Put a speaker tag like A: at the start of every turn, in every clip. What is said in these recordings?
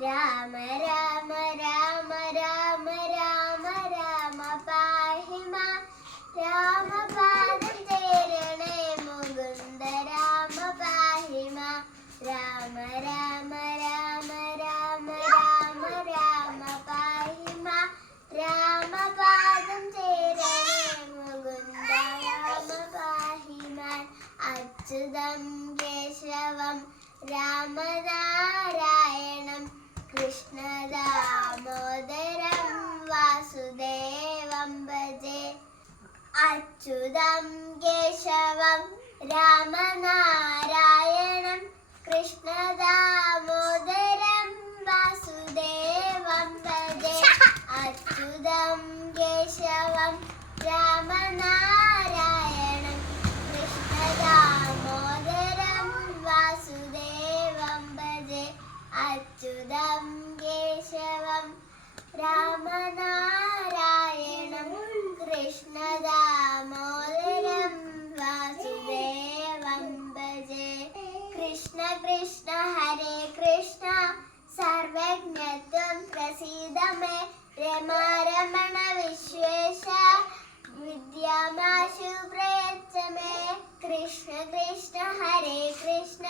A: രാമ രാമ രാമ രാമ രാമ രാമ പാഹിമ. രാമപാദം തേരണേ മുകുന്ദ രാമ പാഹിമ. രാമ രാമ രാമ രാമ രാമ രാമ പാഹിമ. രാമപാദം തേരണേ മുകുന്ദ രാമ പാഹി മാം അച്യുതം കേശവം രാമനാരായണം കൃഷ്ണദാമോദരം വാസുദേവം ഭജേ അച്യുതം കേശവം രാമനാരായണം കൃഷ്ണദാമോദരം വാസുദേവം ഭജേ അച്യുതം കേശവം രാമനാരായണം പ്രസീദമേ രമാരമണ വിശ്വേശ വിദ്യാമാശു പ്രയച്ചമേ കൃഷ്ണ കൃഷ്ണ ഹരേ കൃഷ്ണ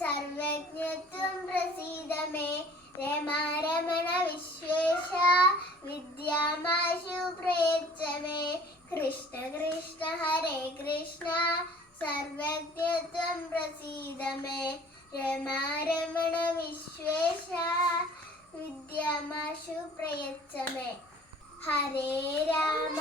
A: സർവജ്ഞത്വം പ്രസീദമേ രമാരമണ വിശ്വേശ വിദ്യാമാശു പ്രയച്ചമേ കൃഷ്ണ കൃഷ്ണ ഹരേ കൃഷ്ണ സർവജ്ഞത്വം പ്രസീദമേ രമാരമണ വിശ്വേശ വിദ്യാമാശു പ്രയച്ചമേ ഹരേ രാമ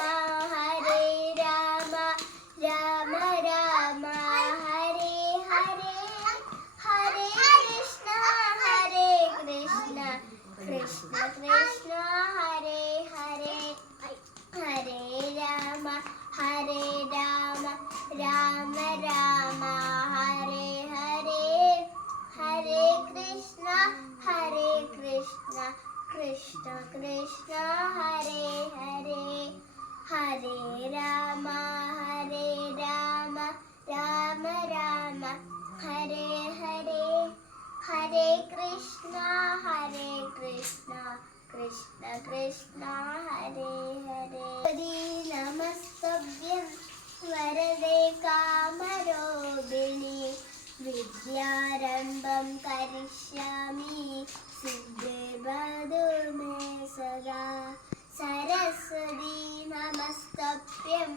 A: ഹരേ കൃഷ്ണ കൃഷ്ണ കൃഷ്ണ ഹരേ ഹരേ. ഹരി നമസ്തഭ്യം വരദേ കാമരോപിണി വിദ്യാരംഭം കരിഷ്യാമി സിദ്ധിർവധു മേ സദാ. സരസ്വതി നമസ്തഭ്യം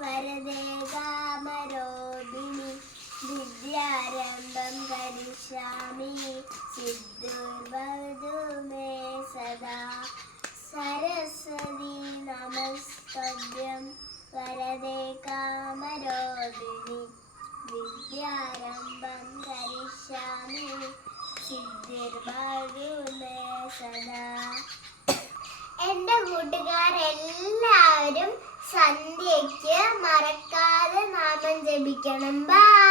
A: വരദേ കാമരോപിണി വിദ്യാരംഭം കരിഷ്യാമി സിദ്ധിർവധു കാമരോപിണി വിദ്യാരംഭം കരിഷ്യാമി സിദ്ധിർവധു സദാ എന്റെ കൂട്ടുകാരെല്ലാവരും സന്ധ്യയ്ക്ക് മറക്കാതെ നാമം ജപിക്കണം. ബൈ